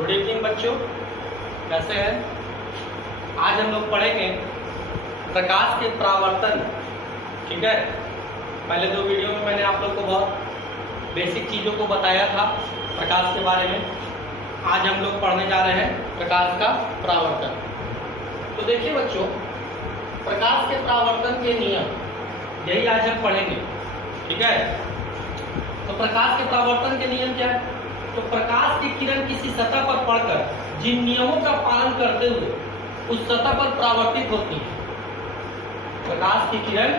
Good evening बच्चों, कैसे हैं? आज हम लोग पढ़ेंगे प्रकाश के परावर्तन। ठीक है, पहले दो वीडियो में मैंने आप लोग को बहुत बेसिक चीज़ों को बताया था प्रकाश के बारे में। आज हम लोग पढ़ने जा रहे हैं प्रकाश का परावर्तन। तो देखिए बच्चों, प्रकाश के परावर्तन के नियम यही आज हम पढ़ेंगे। ठीक है, तो प्रकाश के परावर्तन के नियम क्या है? तो प्रकाश की किरण किसी सतह पर पड़कर जिन नियमों का पालन करते हुए उस सतह पर परावर्तित होती है। प्रकाश की किरण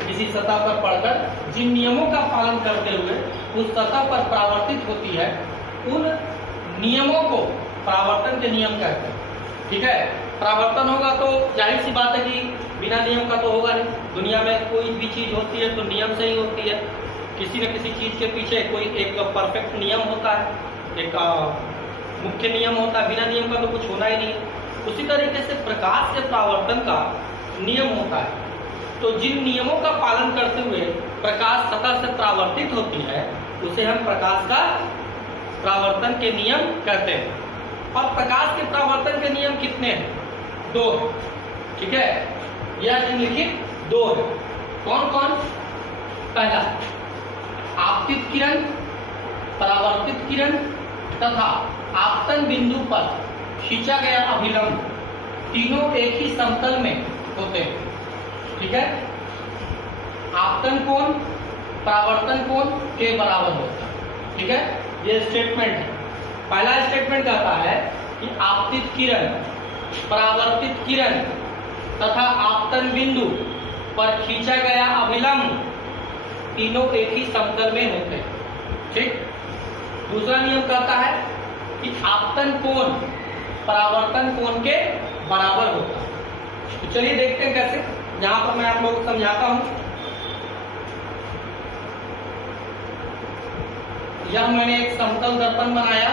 किसी सतह पर पड़कर जिन नियमों का पालन करते हुए उस सतह पर परावर्तित होती है, उन नियमों को परावर्तन के नियम कहते हैं। ठीक है, परावर्तन होगा तो जाहिर सी बात है कि बिना नियम का तो होगा नहीं। दुनिया में कोई भी चीज होती है तो नियम से ही होती है। किसी न किसी चीज के पीछे कोई एक परफेक्ट नियम होता है, एक मुख्य नियम होता है। बिना नियम का तो कुछ होना ही नहीं। उसी तरीके से प्रकाश के परावर्तन का नियम होता है। तो जिन नियमों का पालन करते हुए प्रकाश सतह से परावर्तित होती है, उसे हम प्रकाश का परावर्तन के नियम कहते हैं। और प्रकाश के परावर्तन के नियम कितने हैं? दो। ठीक है, यह निम्नलिखित दो है। कौन कौन? पहला, आपतित किरण, परावर्तित किरण तथा आपतन बिंदु पर खींचा गया अभिलंब, तीनों एक ही समतल में होते हैं। ठीक है, आपतन कोण परावर्तन कोण के बराबर होता है। ठीक है, ये स्टेटमेंट है। पहला स्टेटमेंट कहता है कि आपतित किरण, परावर्तित किरण तथा आपतन बिंदु पर खींचा गया अभिलंब तीनों एक ही समतल में होते हैं। ठीक। दूसरा नियम कहता है कि आपतन कोण परावर्तन कोण के बराबर होता है। तो चलिए देखते हैं कैसे। यहां पर मैं आप लोगों को समझाता हूं। यह मैंने एक समतल दर्पण बनाया।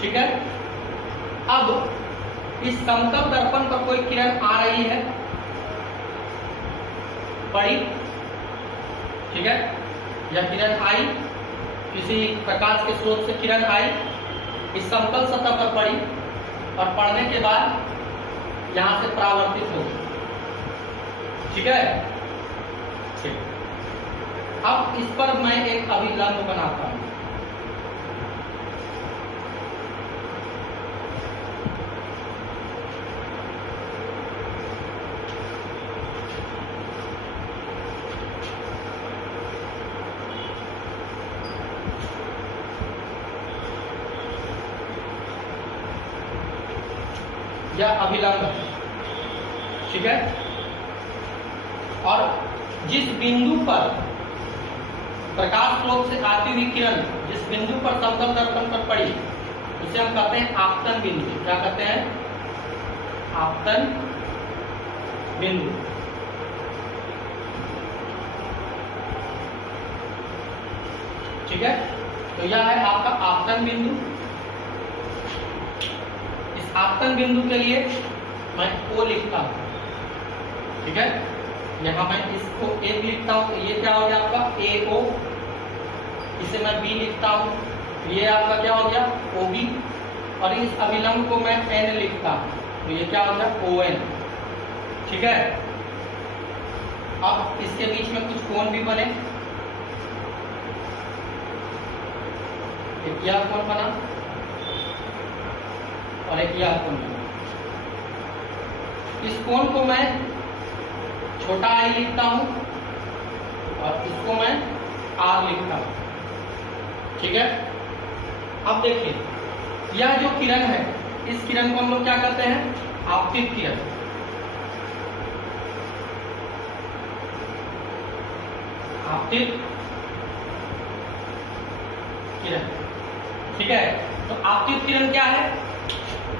ठीक है, अब इस समतल दर्पण पर कोई किरण आ रही है, पड़ी। ठीक है, यह किरण आई, किसी प्रकाश के स्रोत से किरण आई, इस समतल सतह पर पड़ी और पड़ने के बाद यहां से परावर्तित हो गई। ठीक है, ठीक। अब इस पर मैं एक अभिलंब बनाता हूं। यह अभिलंब है। ठीक है, और जिस बिंदु पर प्रकाश स्रोत से आती हुई किरण जिस बिंदु पर समतल दर्पण पर पड़ी, उसे हम कहते हैं आपतन बिंदु। क्या कहते हैं? आपतन बिंदु। ठीक है, तो यह है आपका आपतन बिंदु। आपतन बिंदु के लिए मैं O लिखता हूं। ठीक है, यहां मैं इसको एक लिखता हूं, तो ये क्या हो गया आपका AO। इसे मैं B लिखता हूं, तो ये आपका क्या हो गया OB। और इस अभिलंब को मैं N लिखता हूं, तो ये क्या हो गया ON। ठीक है, अब इसके बीच में कुछ कोण भी बने। एक यह कोण बना और एक यह कोण बना। इस कोण को मैं छोटा आई लिखता हूं और इसको मैं R लिखता हूं। ठीक है, अब देखिए, यह जो किरण है, इस किरण को हम लोग क्या कहते हैं? आपतित किरण। आपतित किरण। ठीक है, तो आपतित किरण क्या है?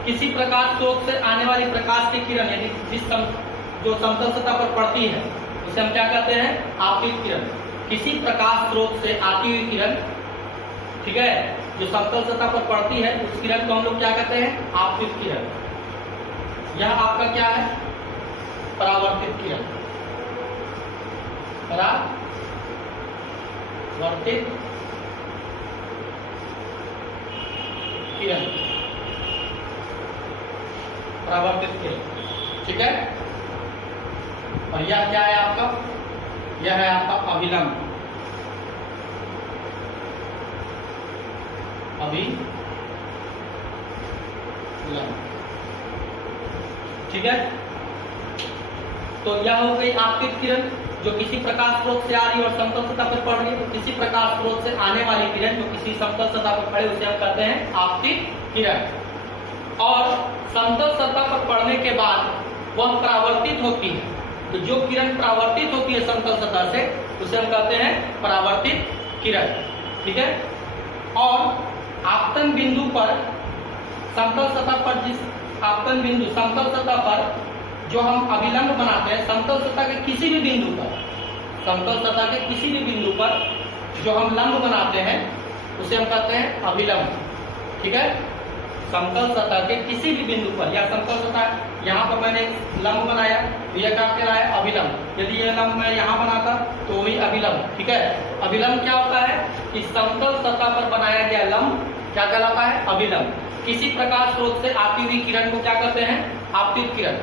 किसी प्रकाश स्रोत से आने वाली प्रकाश की किरण, यानी जो समतल सतह पर पड़ती है, उसे हम क्या कहते हैं? आपतित किरण। किसी प्रकाश स्रोत से आती हुई किरण, ठीक है, जो समतल सतह पर पड़ती है, उस किरण को हम लोग क्या कहते हैं? आपतित किरण। यह आपका क्या है? परावर्तित किरण। वर्तित किरण, परावर्तित किरण, ठीक है। और यह क्या है आपका, यह है आपका अभिलंब, अभिलंब, ठीक है। तो यह हो गई आपतित किरण जो किसी प्रकाश स्रोत से आ रही है और समतल सतह पर पड़ रही है। तो किसी प्रकाश स्रोत से आने वाली किरण जो किसी समतल सतह पर पड़े उसे हम कहते हैं आपतित किरण। और समतल सतह पर पड़ने के बाद वह परावर्तित होती है। तो जो किरण परावर्तित होती है समतल सतह से उसे हम कहते हैं परावर्तित किरण, ठीक है। और आपतन बिंदु पर समतल सतह पर, जिस आपतन बिंदु समतल सतह पर जो हम अभिलंब बनाते हैं, समतल सतह के किसी भी बिंदु पर, समतल सतह के किसी भी बिंदु पर जो हम लंब बनाते हैं उसे हम कहते हैं अभिलंब, ठीक है। समतल सतह के किसी भी बिंदु पर, या समतल सतह यहाँ पर मैंने लंब बनाया तो यह क्या कहलाया, अभिलंब। यदि यह लंब मैं यहाँ बनाता तो वही अभिलंब, ठीक है। अभिलंब क्या होता है कि समतल सतह पर बनाया गया लंब क्या कहलाता है, अभिलंब। किसी प्रकाश स्रोत से आती हुई किरण को क्या कहते हैं, आपतित किरण।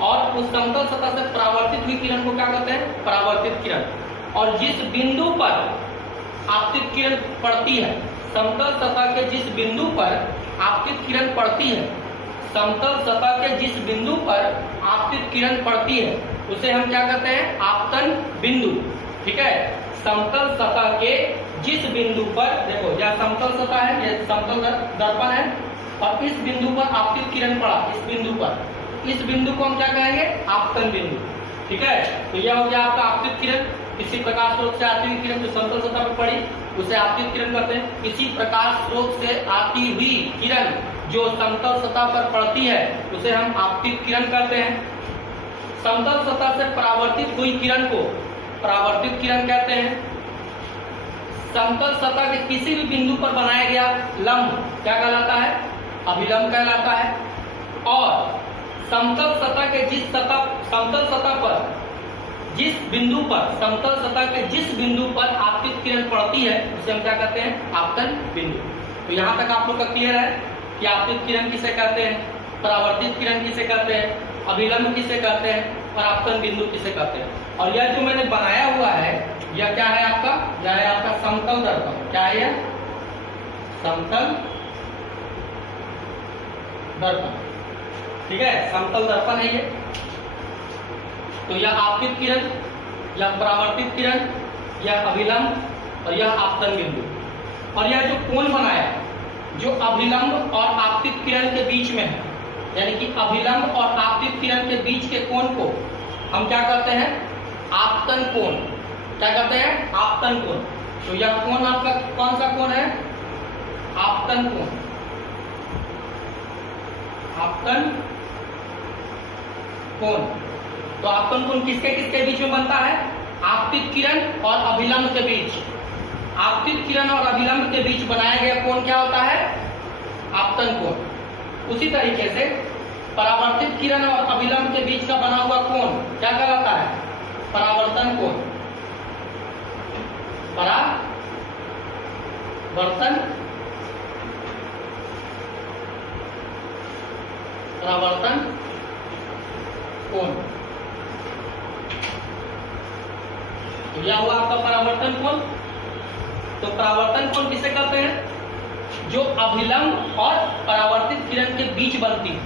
और उस समतल सतह से परावर्तित हुई किरण को क्या कहते हैं, परावर्तित किरण। और जिस बिंदु पर आपतित किरण पड़ती है, समतल सतह के जिस बिंदु पर आपतित किरण पड़ती है, समतल सतह के जिस बिंदु पर आपतित किरण पड़ती है उसे हम क्या कहते हैं, आपतन बिंदु, ठीक है। समतल सतह के जिस बिंदु पर, देखो यह समतल सतह है, यह समतल दर्पण है और इस बिंदु पर आपतित किरण पड़ा, इस बिंदु पर, इस बिंदु को हम क्या कहेंगे, आपतन बिंदु, ठीक है। तो यह हो गया आपका आपतित किरण। किसी प्रकाश स्रोत से आती हुई किरण जो समतल सतह पर पड़ी उसे आपतित किरण कहते हैं। किसी प्रकाश स्रोत से आती हुई किरण जो समतल सतह पर पड़ती है उसे हम आपतित किरण कहते हैं। समतल सतह से परावर्तित हुई किरण को परावर्तित किरण कहते हैं। समतल सतह के किसी भी बिंदु पर बनाया गया लंब क्या कहलाता है, अभिलंब कहलाता है। और समतल सतह के समतल सतह पर जिस बिंदु पर, समतल सतह के जिस बिंदु पर आपतित किरण पड़ती है उसे हम क्या कहते हैं, आपतन बिंदु। तो यहाँ तक आप लोग का क्लियर है कि आपतित किरण किसे कहते हैं, परावर्तित किरण किसे कहते हैं, अभिलंब किसे कहते हैं और आपतन बिंदु किसे कहते हैं। और यह जो मैंने बनाया हुआ है यह क्या है आपका, यह है आपका समतल दर्पण। क्या है यह, समतल दर्पण, ठीक है, समतल दर्पण है ये। तो यह आपतित किरण, यह परावर्तित किरण, यह अभिलंब और यह आपतन बिंदु। और यह जो कोण बनाया जो अभिलंब और आपतित किरण के बीच में है, यानी कि अभिलंब और आपतित किरण के बीच के कोण को हम क्या कहते हैं, आपतन कोण। क्या कहते हैं, आपतन कोण। तो यह कोण आपका कौन सा कोण है, आपतन कोण, आपतन कोण। तो आपतन कोण किसके किसके बीच में बनता है, आपतित किरण और अभिलंब के बीच। आपतित किरण और अभिलंब के बीच बनाया गया कोण क्या होता है, आपतन कोण। उसी तरीके से परावर्तित किरण और अभिलंब के बीच का बना हुआ कोण क्या कहलाता है, परावर्तन कोण। परावर्तन कोण। तो यह हुआ आपका परावर्तन कोण। तो परावर्तन कोण किसे कहते हैं, जो अभिलंब और परावर्तित किरण के बीच बनती है,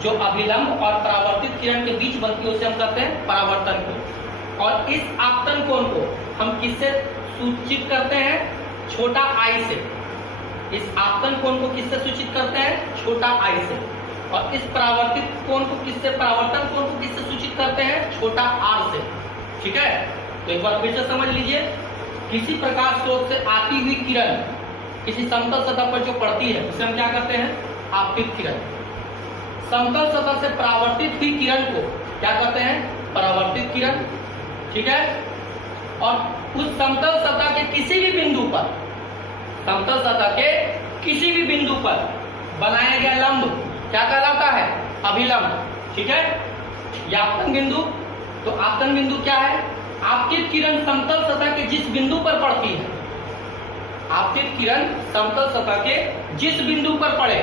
जो अभिलंब और परावर्तित किरण के बीच बनती है उसे हम कहते हैं परावर्तन कोण। और इस आपतन कोण को हम किससे सूचित करते हैं, छोटा आई से। इस आपतन कोण को किससे सूचित करते हैं, छोटा आई से। और इस परावर्तित कोण को किससे, परावर्तन कोण को किससे सूचित करते हैं, छोटा आर से, ठीक है। तो एक बार फिर से समझ लीजिए, किसी प्रकाश स्रोत से आती हुई किरण किसी समतल सतह पर जो पड़ती है उसे हम क्या कहते हैं, आपतित किरण। समतल सतह से परावर्तित हुई किरण को क्या कहते हैं, परावर्तित किरण, ठीक है। और उस समतल सतह के किसी भी बिंदु पर, समतल सतह के किसी भी बिंदु पर बनाया गया लंब क्या कहलाता है, अभिलंब, ठीक है। यह आपतन बिंदु। तो आपतन बिंदु क्या है, आपतित किरण समतल सतह के जिस बिंदु पर पड़ती है, आपतित किरण समतल सतह के जिस बिंदु पर पड़े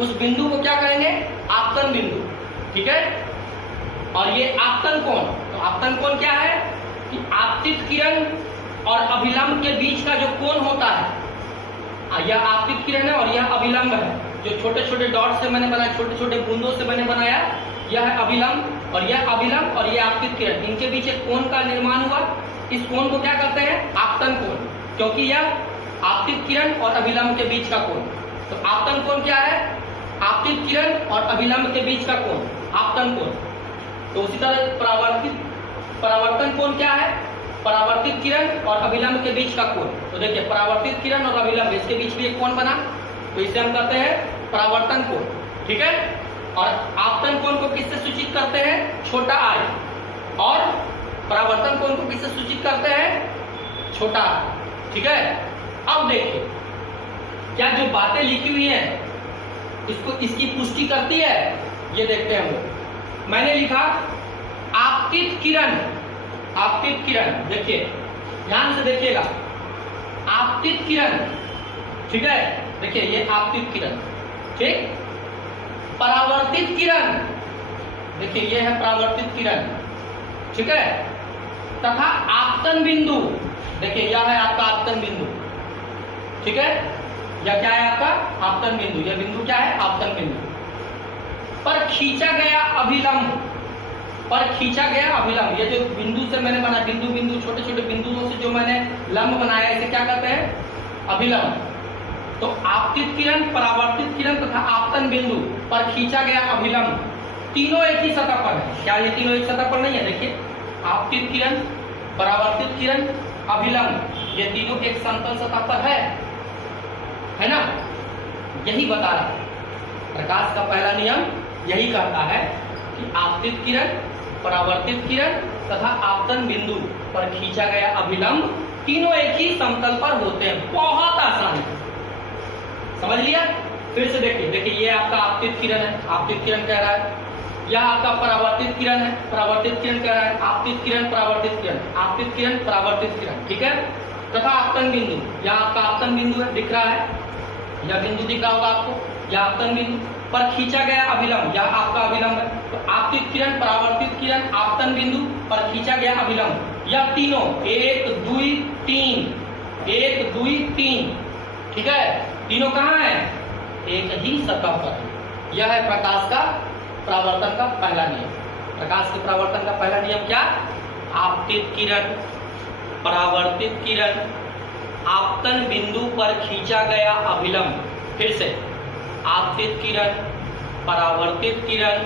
उस बिंदु को क्या कहेंगे? आपतन बिंदु। ठीक है। और ये आपतन कोण, तो आपतन कोण क्या है कि आपतित किरण और अभिलंब के बीच का जो कोण होता है, यह आपतित किरण है और यह अभिलंब है। जो छोटे छोटे डॉट से मैंने बनाया, छोटे छोटे बूंदों से मैंने बनाया, यह है अभिलंब और यह अभिलंब और यह आपतित किरण, इनके बीच एक कोण का निर्माण हुआ। इस कोण को क्या कहते हैं? आपतन कोण, क्योंकि यह आपतित किरण और अभिलंब के बीच का कोण। तो आपतन कोण क्या है? आपतित किरण और अभिलंब के बीच का कोण, आपतन कोण। तो उसी तरह परावर्तन कोण क्या है? परावर्तित किरण और अभिलंब के बीच का कोण। तो देखिए, परावर्तित किरण और अभिलंब, इसके बीच भी एक कोण बना, तो इसे हम कहते हैं परावर्तन कोण। ठीक है। और आपतन कोण को किससे सूचित करते हैं? छोटा आई। और परावर्तन कोण को किससे सूचित करते हैं? छोटा आई। ठीक है। अब देखिए, क्या जो बातें लिखी हुई हैं इसको इसकी पुष्टि करती है? ये देखते हैं हम लोग। मैंने लिखा आपतित किरण, आपतित किरण, देखिए ध्यान से देखिएगा, आपतित किरण। ठीक है। देखिए ये आपतित किरण, ठीक। परावर्तित किरण, देखिए ये है परावर्तित किरण। ठीक है। तथा आपतन बिंदु, देखिए यह है आपका आपतन बिंदु। ठीक है। यह क्या है आपका? आपतन बिंदु। यह बिंदु क्या है? आपतन बिंदु। पर खींचा गया अभिलंब, पर खींचा गया अभिलंब, ये जो बिंदु से मैंने बना, बिंदु बिंदु छोटे छोटे बिंदुओं से जो मैंने लंब बनाया, इसे क्या कहते हैं? अभिलंब। तो आपतित किरण, परावर्तित किरण तथा आपतन बिंदु पर खींचा गया अभिलंब तीनों एक ही सतह पर है। क्या ये तीनों एक सतह पर नहीं है? देखिए, आपतित किरण, परावर्तित किरण, अभिलंब, ये तीनों एक समतल सतह पर है ना? यही बता रहा है प्रकाश का पहला नियम, यही कहता है कि आपतित किरण, परावर्तित किरण तथा आपतन बिंदु पर खींचा गया अभिलंब तीनों एक ही समतल पर होते हैं। बहुत आसान है, समझ लिया? फिर से देखिए, देखिए ये आपका आपतित किरण है, आपतित किरण कह रहा है। यह आपका परावर्तित किरण है, परावर्तित किरण कह रहा है। आपतित किरण, परावर्तित किरण, आपतित किरण, परावर्तित किरण। ठीक है। तथा आपतन बिंदु, यह आपका आपतन बिंदु है, दिख रहा है, यह बिंदु दिख रहा होगा आपको, यह आपतन बिंदु पर खींचा गया अभिलंब, यह आपका अभिलंब है। तो आपतित किरण, परावर्तित किरण, आपतन बिंदु पर खींचा गया अभिलंब, यह तीनों 1 2 3, 1 2 3। ठीक है। तीनों कहाँ है? एक ही सतह पर है। यह है प्रकाश का परावर्तन का पहला नियम। प्रकाश के परावर्तन का पहला नियम क्या? आपतित किरण, परावर्तित किरण, आपतन बिंदु पर खींचा गया अभिलंब। फिर से, आपतित किरण, परावर्तित किरण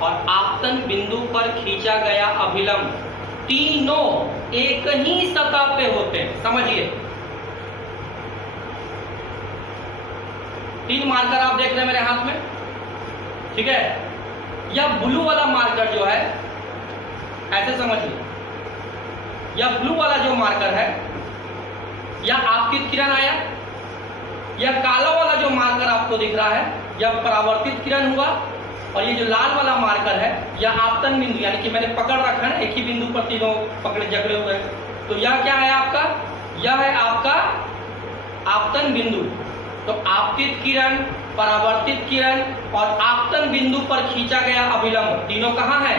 और आपतन बिंदु पर खींचा गया अभिलंब तीनों एक ही सतह पे होते हैं। समझिए, 3 मार्कर आप देख रहे हैं मेरे हाथ में। ठीक है। यह ब्लू वाला मार्कर जो है, ऐसे समझिए, यह ब्लू वाला जो मार्कर है, यह आपतित किरण आया। यह काला वाला जो मार्कर आपको दिख रहा है, यह परावर्तित किरण हुआ। और ये जो लाल वाला मार्कर है, यह आपतन बिंदु, यानी कि मैंने पकड़ रखा है, एक ही बिंदु पर तीनों पकड़े जकड़े हुए हैं। तो यह क्या है आपका? यह है आपका आपतन बिंदु। तो आपतित किरण, परावर्तित किरण और आपतन बिंदु पर खींचा गया अभिलंब तीनों कहाँ है?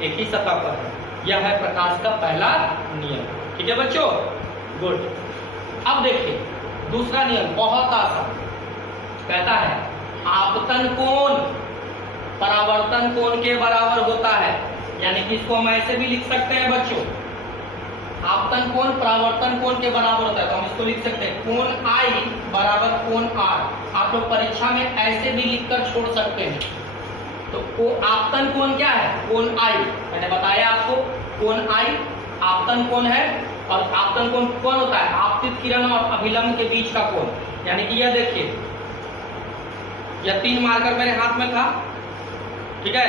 एक ही सतह पर है। यह है प्रकाश का पहला नियम। ठीक है बच्चों, गुड। अब देखिए दूसरा नियम, बहुत आसान, कहता है आपतन कोण परावर्तन कोण के बराबर होता है। यानी कि इसको हम ऐसे भी लिख सकते हैं बच्चों, आपतन कोण परावर्तन कोण के बराबर होता है, तो हम इसको लिख सकते हैं कोण आई बराबर कोण आर। आप लोग परीक्षा में ऐसे भी लिखकर छोड़ सकते हैं। तो आपतन कोण क्या है? कोण आई। मैंने बताया आपको, कोण आई आपतन कोण है। और आपतन कोण कौन होता है? आपतित किरण और अभिलंब के बीच का कोण। यानी कि यह देखिए, यह 3 मार्कर मेरे हाथ में था। ठीक है।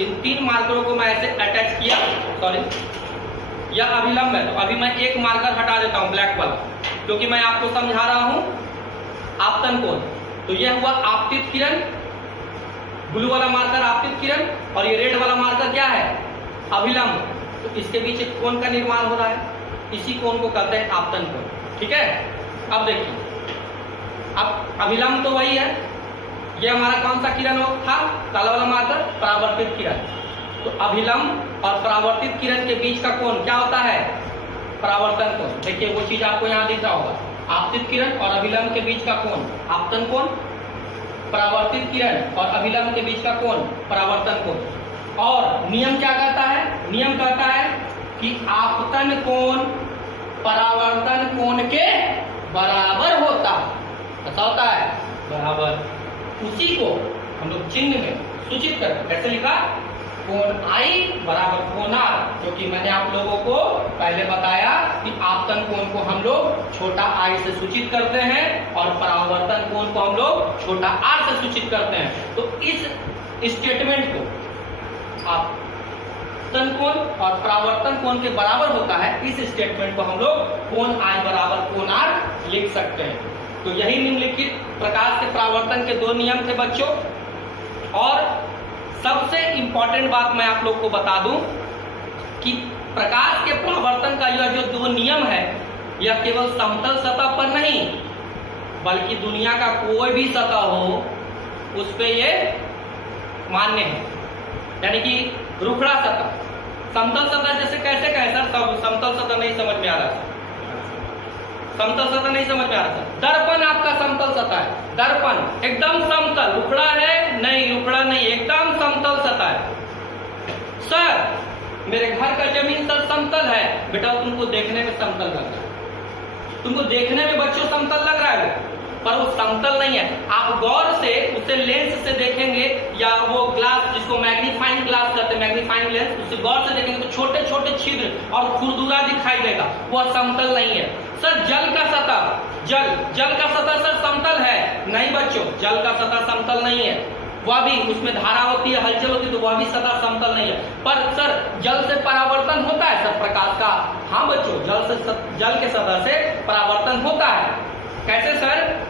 इन 3 मार्करों को मैं ऐसे अटैच किया, सॉरी, यह अभिलंब है। तो अभी मैं एक मार्कर हटा देता हूं, ब्लैक वाला, क्योंकि मैं आपको समझा रहा हूं आपतन कोण। तो यह हुआ आपतित किरण, ब्लू वाला मार्कर आपतित किरण, और ये रेड वाला मार्कर क्या है? अभिलंब। तो इसके बीच एक कोण का निर्माण हो रहा है, इसी कोण को कहते हैं आपतन कोण। ठीक है, अब देखिए, अब अभिलंब तो वही है, ये हमारा कौन सा किरण था, काला वाला मार्कर, परावर्तित किरण। तो अभिलंब और परावर्तित किरण के बीच का कोण क्या होता है, परावर्तन कोण। देखिए वो चीज आपको यहाँ दिख रहा होगा, आपतित किरण और अभिलंब के बीच का कोण आपतन कोण, परावर्तित किरण और अभिलंब के बीच का कोण परावर्तन कोण। और नियम क्या कहता है, नियम कहता है कि आपतन कोण परावर्तन कोण के बराबर होता है। ऐसा होता है बराबर। उसी को हम लोग चिन्ह में सूचित करते, कैसे लिखा, कोण आई बराबर कोण आर, जो कि मैंने आप लोगों को पहले बताया कि आपतन कोण को हम लोग छोटा आई से सूचित करते हैं और परावर्तन कोण को हम लोग छोटा आर से सूचित करते हैं। तो इस स्टेटमेंट को आपतन कोण और परावर्तन कोण के बराबर होता है, इस स्टेटमेंट को हम लोग कोण आई बराबर कोण आर लिख सकते हैं। तो यही निम्नलिखित प्रकाश के परावर्तन के दो नियम थे बच्चों। और सबसे इंपॉर्टेंट बात मैं आप लोग को बता दूं कि प्रकाश के परावर्तन का यह जो दो नियम है, यह केवल समतल सतह पर नहीं बल्कि दुनिया का कोई भी सतह हो उस पे ये मान्य है। यानी कि रुखड़ा सतह, समतल सतह जैसे कैसे कहे सर, समतल सतह नहीं समझ में आ रहा, समतल सतह नहीं समझ में आ रहा था। दर्पण आपका समतल सतह है, दर्पण एकदम समतल, रुखड़ा है नहीं, रुखड़ा नहीं, एकदम समतल सतह है। सर मेरे घर का जमीन सर समतल है, बेटा तुमको देखने में समतल लग रहा है, तुमको देखने में बच्चों समतल लग रहा है, पर वो समतल नहीं है। आप गौर से उसे लेंस से देखेंगे या वो ग्लास जिसको मैग्नीफाइंग ग्लास कहते हैं, मैग्नीफाइंग लेंस, उसे गौर से देखेंगे तो छोटे छोटे छिद्र और खुरदुरा दिखाई देगा, वह समतल नहीं है। सर जल का सतह, जल का सतह सर समतल है, नहीं बच्चों, जल का सतह समतल नहीं है, वह भी उसमें धारा होती है, हलचल होती है, तो वह भी सतह समतल नहीं है। पर सर जल से परावर्तन होता है सर प्रकाश का, हाँ बच्चों, जल के सतह से परावर्तन होता है। कैसे सर,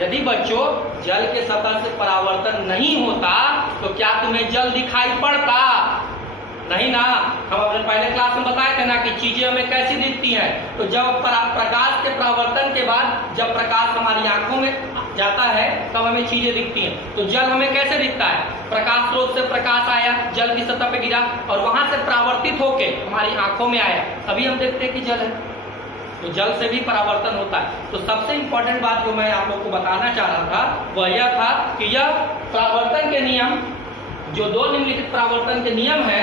यदि बच्चों जल के सतह से परावर्तन नहीं होता तो क्या तुम्हें जल दिखाई पड़ता, नहीं ना। हम अपने पहले क्लास में बताए थे ना कि चीजें हमें कैसी दिखती हैं। तो जब प्रकाश के परावर्तन के बाद जब प्रकाश हमारी आंखों में जाता है तब हमें चीजें दिखती हैं। तो जल हमें कैसे दिखता है, प्रकाश स्रोत से प्रकाश आया, जल की सतह पे गिरा और वहां से परावर्तित होके हमारी आंखों में आया, तभी हम देखते हैं कि जल है। तो जल से भी परावर्तन होता है। तो सबसे इंपॉर्टेंट बात जो मैं आप लोग को बताना चाह रहा था वह यह था कि यह परावर्तन के नियम, जो दो निम्नलिखित परावर्तन के नियम है,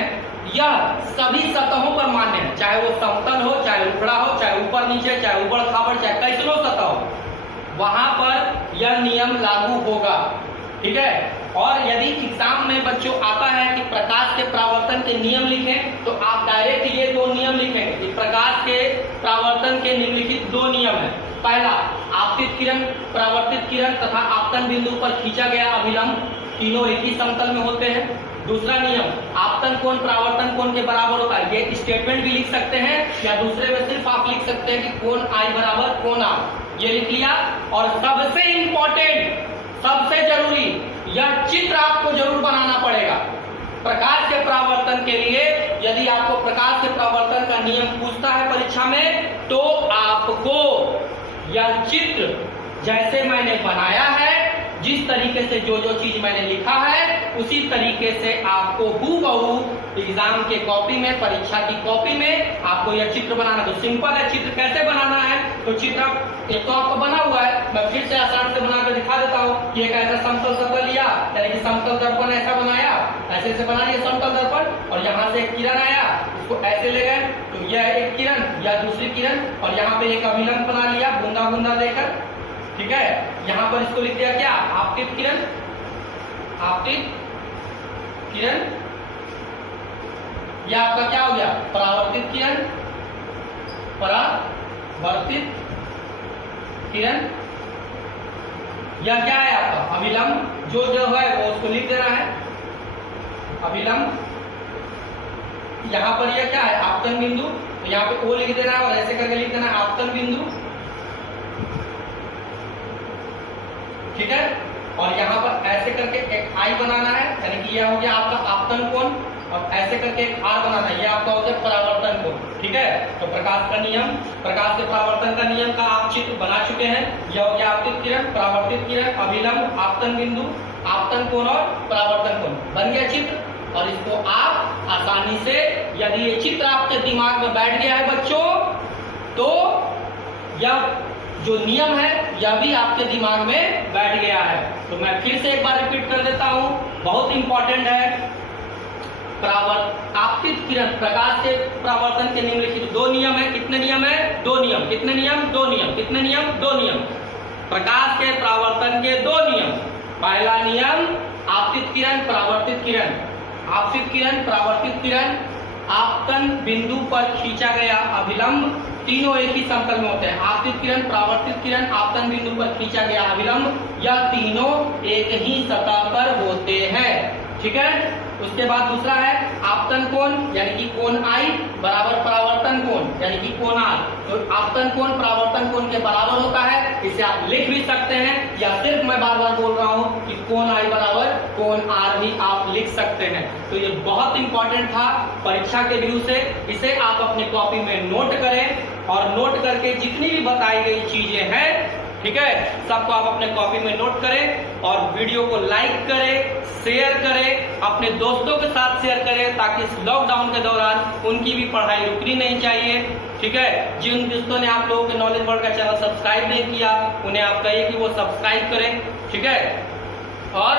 यह सभी सतहों पर मान्य है, चाहे वो समतल हो, चाहे रुखड़ा हो, चाहे ऊपर नीचे, चाहे ऊबड़ खाबड़, चाहे कैसनो सतह हो, वहां पर यह नियम लागू होगा। ठीक है। और यदि एग्जाम में बच्चों आता है कि प्रकाश के परावर्तन के नियम लिखें तो आप डायरेक्ट ये दो नियम लिखेंगे कि प्रकाश के परावर्तन के निम्नलिखित दो नियम है। पहला, आपतित किरण, परावर्तित किरण तथा आपतन बिंदु पर खींचा गया अभिलंब तीनों एक ही समतल में होते हैं। दूसरा नियम, आपतन कोण परावर्तन कोण के बराबर होता है। ये स्टेटमेंट भी लिख सकते हैं या दूसरे में सिर्फ आप लिख सकते हैं कि कोण आई बराबर कोण आर, ये लिख लिया। और सबसे इंपॉर्टेंट, सबसे जरूरी, यह चित्र आपको जरूर बनाना पड़ेगा प्रकाश के परावर्तन के लिए। यदि आपको प्रकाश के परावर्तन का नियम पूछता है परीक्षा में तो आपको यह चित्र जैसे मैंने बनाया है, जिस तरीके से जो जो चीज मैंने लिखा है उसी तरीके से आपको हूबहू एग्जाम के कॉपी में, परीक्षा की कॉपी में आपको यह चित्र बनाना। तो सिंपल है, चित्र कैसे बनाना है, तो चित्र एक तो आपको बना हुआ है, मैं फिर से आसान से बनाकर दिखा देता हूँ कि एक ऐसा समतल सतह लिया, यानी कि समतल दर्पण ऐसा बनाया, ऐसे से बना लिया समतल दर्पण, और यहाँ से एक किरण आया, उसको ऐसे ले गए, तो यह एक किरण या दूसरी किरण, और यहाँ पे एक अभिलंब बना लिया बूंदा बूंदा देकर। ठीक है, यहाँ पर इसको लिख दिया क्या, आपतित किरण, आपतित किरण, यह आपका क्या हो गया, परावर्तित किरण, परावर्तित किरण, यह क्या है आपका अभिलंब, जो जो है वो उसको लिख देना है अभिलंब। यहाँ पर यह क्या है, आपतन बिंदु, तो यहाँ पे ओ लिख देना है और ऐसे करके लिख देना है आपतन बिंदु। ठीक है, और यहाँ पर ऐसे करके एक आई बनाना है, यानी कि यह हो गया आपका आपतन कोण। और ऐसे करके एक आर बनाना है, ये आपका हो गया परावर्तन कोण, ठीक है। तो प्रकाश का नियम, प्रकाश के परावर्तन का नियम का आप चित्र बना चुके हैं। यह हो गया आपतित किरण, परावर्तित किरण, अभिलंब, आपतन बिंदु, आपतन कोण और परावर्तन कोण, बन गया चित्र। और इसको आप आसानी से, यदि ये चित्र आपके दिमाग में बैठ गया है बच्चों, तो यह जो नियम है यह भी आपके दिमाग में बैठ गया है। तो मैं फिर से एक बार रिपीट कर देता हूं, बहुत इंपॉर्टेंट है। आपतित किरण, प्रकाश के परावर्तन के निम्नलिखित दो नियम है। कितने नियम है? दो नियम। कितने नियम? दो नियम। कितने नियम? दो नियम। प्रकाश के परावर्तन के दो नियम। पहला नियम, आपतित किरण, परावर्तित किरण। आपतित किरण, परावर्तित किरण, आपतन बिंदु पर खींचा गया अभिलंब, तीनों एक ही समतल में होते हैं। आपतित किरण, परावर्तित किरण, आपतन बिंदु पर खींचा गया अभिलंब, यह तीनों एक ही सतह पर होते हैं, ठीक है। उसके बाद दूसरा है आपतन कोण, यानी कि कोण आई बराबर परावर्तन कोण, यानी कि कोण आर। तो आपतन कोण परावर्तन कोण के बराबर होता है। इसे आप लिख भी सकते हैं, या सिर्फ मैं बार बार बोल रहा हूं कि कोण आई बराबर कोण आर भी आप लिख सकते हैं। तो ये बहुत इंपॉर्टेंट था परीक्षा के व्यू से। इसे आप अपनी कॉपी में नोट करें, और नोट करके जितनी भी बताई गई चीजें हैं, ठीक है, सबको आप अपने कॉपी में नोट करें, और वीडियो को लाइक करें, शेयर करें, अपने दोस्तों के साथ शेयर करें, ताकि इस लॉकडाउन के दौरान उनकी भी पढ़ाई रुकनी नहीं चाहिए, ठीक है। जिन दोस्तों ने आप लोगों के नॉलेज वर्ल्ड का चैनल सब्सक्राइब नहीं किया, उन्हें आप कहिए कि वो सब्सक्राइब करें, ठीक है। और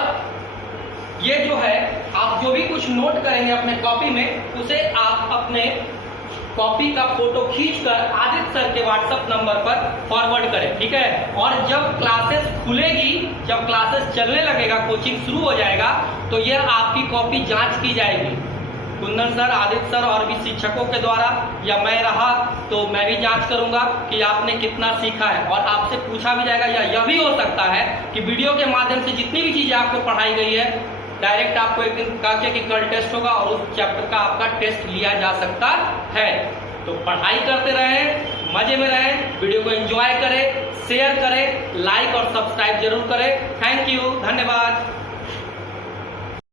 ये जो है, आप जो भी कुछ नोट करेंगे अपने कॉपी में, उसे आप अपने कॉपी का फोटो खींचकर आदित्य सर के व्हाट्सएप नंबर पर फॉरवर्ड करें, ठीक है। और जब क्लासेस खुलेगी, जब क्लासेस चलने लगेगा, कोचिंग शुरू हो जाएगा, तो यह आपकी कॉपी जांच की जाएगी। कुंदन सर, आदित्य सर और भी शिक्षकों के द्वारा, या मैं रहा तो मैं भी जांच करूंगा कि आपने कितना सीखा है। और आपसे पूछा भी जाएगा, या यह भी हो सकता है कि वीडियो के माध्यम से जितनी भी चीजें आपको पढ़ाई गई है, डायरेक्ट आपको एक दिन कहा कि कल टेस्ट होगा और उस चैप्टर का आपका टेस्ट लिया जा सकता है। तो पढ़ाई करते रहें, मजे में रहें, वीडियो को एंजॉय करें, शेयर करें, लाइक और सब्सक्राइब जरूर करें। थैंक यू, धन्यवाद।